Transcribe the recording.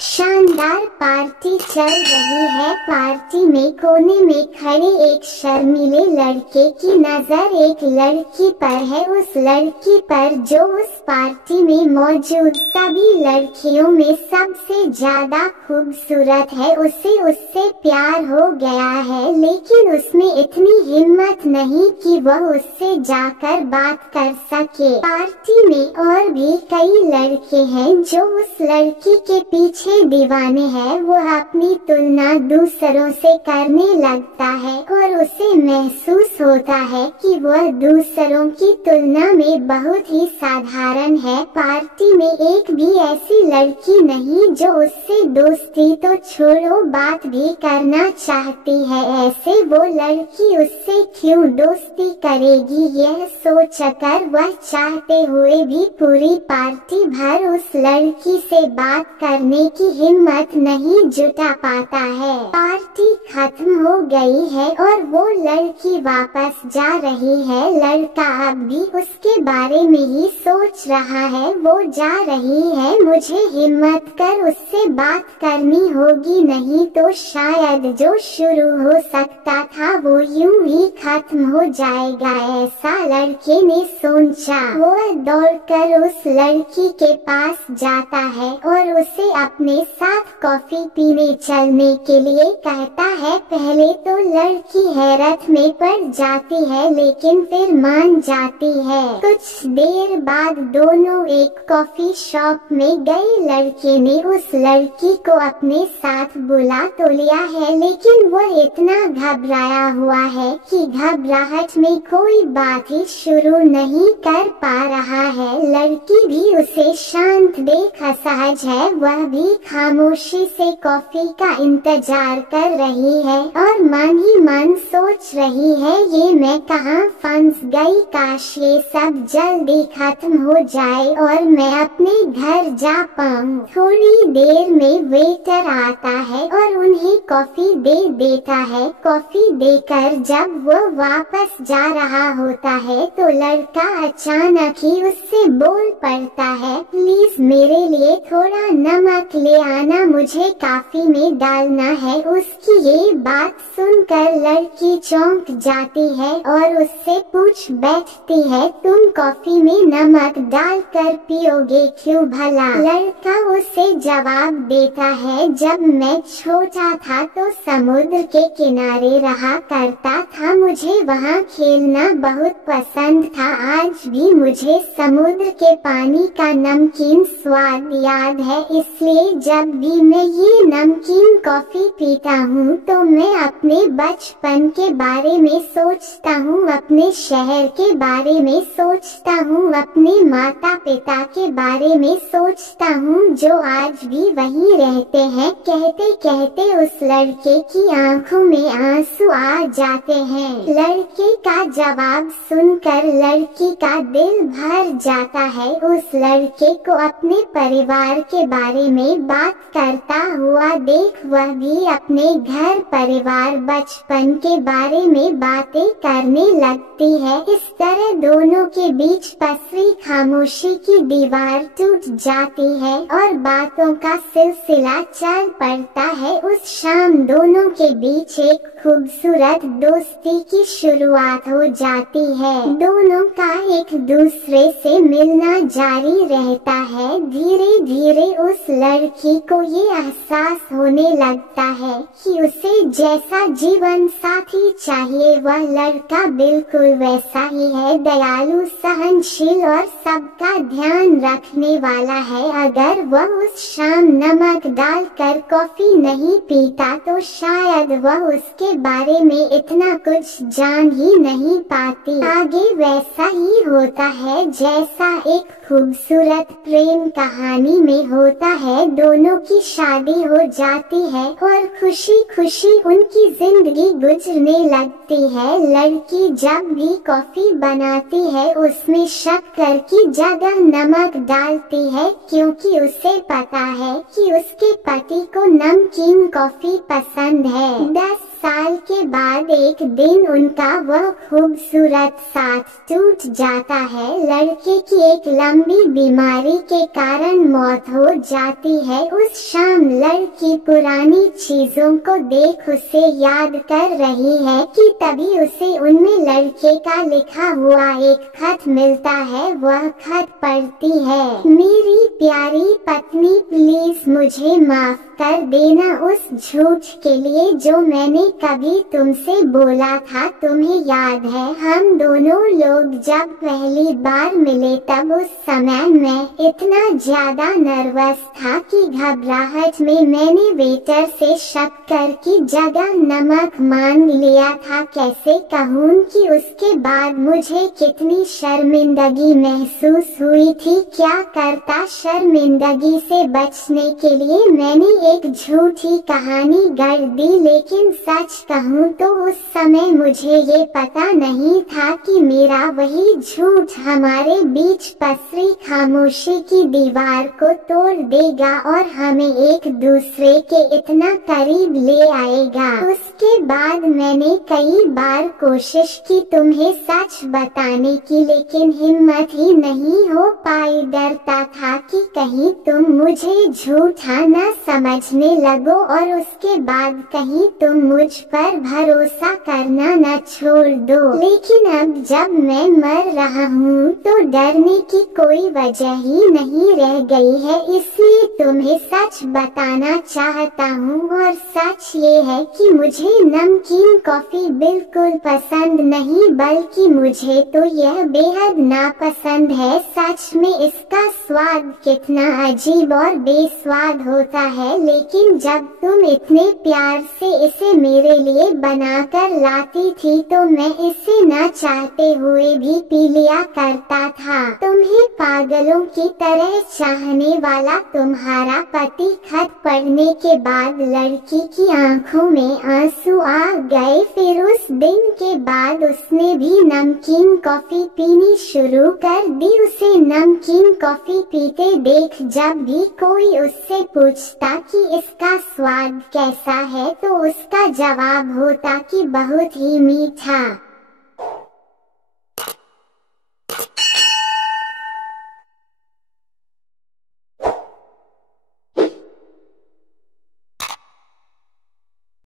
शानदार पार्टी चल रही है। पार्टी में कोने में खड़े एक शर्मीले लड़के की नजर एक लड़की पर है। उस लड़की पर जो उस पार्टी में मौजूद सभी लड़कियों में सबसे ज्यादा खूबसूरत है। उसे उससे प्यार हो गया है, लेकिन उसमें इतनी हिम्मत नहीं कि वह उससे जाकर बात कर सके। पार्टी में और भी कई लड़के हैं जो उस लड़की के पीछे दीवाने हैं। वो अपनी तुलना दूसरों से करने लगता है और उसे महसूस होता है कि वह दूसरों की तुलना में बहुत ही साधारण है। पार्टी में एक भी ऐसी लड़की नहीं जो उससे दोस्ती तो छोड़ो बात भी करना चाहती है। ऐसे वो लड़की उससे क्यों दोस्ती करेगी, यह सोचकर वह चाहते हुए भी पूरी पार्टी भर उस लड़की से बात करने की हिम्मत नहीं जुटा पाता है। पार्टी खत्म हो गई है और वो लड़की वापस जा रही है। लड़का अब भी उसके बारे में ही सोच रहा है। वो जा रही है, मुझे हिम्मत कर उससे बात करनी होगी, नहीं तो शायद जो शुरू हो सकता था वो यूं ही खत्म हो जाएगा, ऐसा लड़के ने सोचा। वो दौड़कर उस लड़की के पास जाता है और उसे अपने साथ कॉफी पीने चलने के लिए कहता है। पहले तो लड़की हैरत में पड़ जाती है, लेकिन फिर मान जाती है। कुछ देर बाद दोनों एक कॉफी शॉप में गए। लड़के ने उस लड़की को अपने साथ बुला तो लिया है, लेकिन वह इतना घबराया हुआ है कि घबराहट में कोई बात ही शुरू नहीं कर पा रहा है। लड़की भी उसे शांत देख असहज है। वह भी खामोशी से कॉफी का इंतजार कर रही है और मन ही मन सोच रही है, ये मैं कहाँ फंस गई। काश ये सब जल्दी खत्म हो जाए और मैं अपने घर जा पाऊँ। थोड़ी देर में वेटर आता है और उन्हें कॉफी दे देता है। कॉफी देकर जब वो वापस जा रहा होता है तो लड़का अचानक ही उससे बोल पड़ता है, प्लीज मेरे लिए थोड़ा नमक ले आना, मुझे कॉफी में डालना है। उसकी ये बात सुनकर लड़की चौंक जाती है और उससे पूछ बैठती है, तुम कॉफी में नमक डालकर पियोगे क्यों भला? लड़का उसे जवाब देता है, जब मैं छोटा था तो समुद्र के किनारे रहा करता था, मुझे वहाँ खेलना बहुत पसंद था। आज भी मुझे समुद्र के पानी का नमकीन स्वाद याद है, इसलिए जब भी मैं ये नमकीन कॉफी पीता हूँ तो मैं अपने बचपन के बारे में सोचता हूँ, अपने शहर के बारे में सोचता हूँ, अपने माता पिता के बारे में सोचता हूँ जो आज भी वहीं रहते हैं। कहते कहते उस लड़के की आंखों में आंसू आ जाते हैं। लड़के का जवाब सुनकर लड़की का दिल भर जाता है। उस लड़के को अपने परिवार के बारे में बात करता हुआ देख वह भी अपने घर परिवार बचपन के बारे में बातें करने लगती है। इस तरह दोनों के बीच पसरी खामोशी की दीवार टूट जाती है और बातों का सिलसिला चल पड़ता है। उस शाम दोनों के बीच एक खूबसूरत दोस्ती की शुरुआत हो जाती है। दोनों का एक दूसरे से मिलना जारी रहता है। धीरे धीरे उस लड़की को ये एहसास होने लगता है कि उसे जैसा जीवन साथी चाहिए वह लड़का बिल्कुल वैसा ही है, दयालु, सहनशील और सबका ध्यान रखने वाला है। अगर वह उस शाम नमक डालकर कॉफी नहीं पीता तो शायद वह उसके बारे में इतना कुछ जान ही नहीं पाती। आगे वैसा ही होता है जैसा एक खूबसूरत प्रेम कहानी में होता है। दोनों की शादी हो जाती है और खुशी खुशी उनकी जिंदगी गुजरने लगती है। लड़की जब भी कॉफी बनाती है उसमें शक्कर की जगह नमक डालती है, क्योंकि उसे पता है कि उसके पति को नमकीन कॉफी पसंद है। 10 साल के बाद एक दिन उनका वह खूबसूरत साथ टूट जाता है। लड़के की एक लंबी लंबी बीमारी के कारण मौत हो जाती है। उस शाम लड़की पुरानी चीजों को देख उसे याद कर रही है कि तभी उसे उनमें लड़के का लिखा हुआ एक खत मिलता है। वह खत पढ़ती है, मेरी प्यारी पत्नी, प्लीज मुझे माफ कर देना उस झूठ के लिए जो मैंने कभी तुमसे बोला था। तुम्हें याद है हम दोनों लोग जब पहली बार मिले तब उस समय मैं इतना ज्यादा नर्वस था कि घबराहट में मैंने वेटर से शक्कर की जगह नमक मांग लिया था। कैसे कहूँ कि उसके बाद मुझे कितनी शर्मिंदगी महसूस हुई थी। क्या करता, शर्मिंदगी से बचने के लिए मैंने एक झूठी कहानी गढ़ दी। लेकिन सच कहूँ तो उस समय मुझे ये पता नहीं था कि मेरा वही झूठ हमारे बीच पसरी खामोशी की दीवार को तोड़ देगा और हमें एक दूसरे के इतना करीब ले आएगा। उसके बाद मैंने कई बार कोशिश की तुम्हें सच बताने की, लेकिन हिम्मत ही नहीं हो पाई। डरता था कि कहीं तुम मुझे झूठा न समझने लगो और उसके बाद कहीं तुम मुझ पर भरोसा करना न छोड़ दो। लेकिन अब जब मैं मर रहा हूँ तो डरने की कोई वजह ही नहीं रह गई है, इसलिए तुम्हें सच बताना चाहता हूँ। और सच ये है कि मुझे नमकीन कॉफी बिल्कुल पसंद नहीं, बल्कि मुझे तो यह बेहद नापसंद है। सच में इसका स्वाद कितना अजीब और बेस्वाद होता है, लेकिन जब तुम इतने प्यार से इसे मेरे लिए बनाकर लाती थी तो मैं इसे न चाहते हुए भी पी लिया करता था। तुम्हें पागलों की तरह चाहने वाला तुम्हारा पति खत पढ़ने के बाद लड़की की आंखों में आंसू आ गए। फिर उस दिन के बाद उसने भी नमकीन कॉफी पीनी शुरू कर दी। उसे नमकीन कॉफी पीते देख जब भी कोई उससे पूछता कि इसका स्वाद कैसा है तो उसका जवाब होता कि बहुत ही मीठा।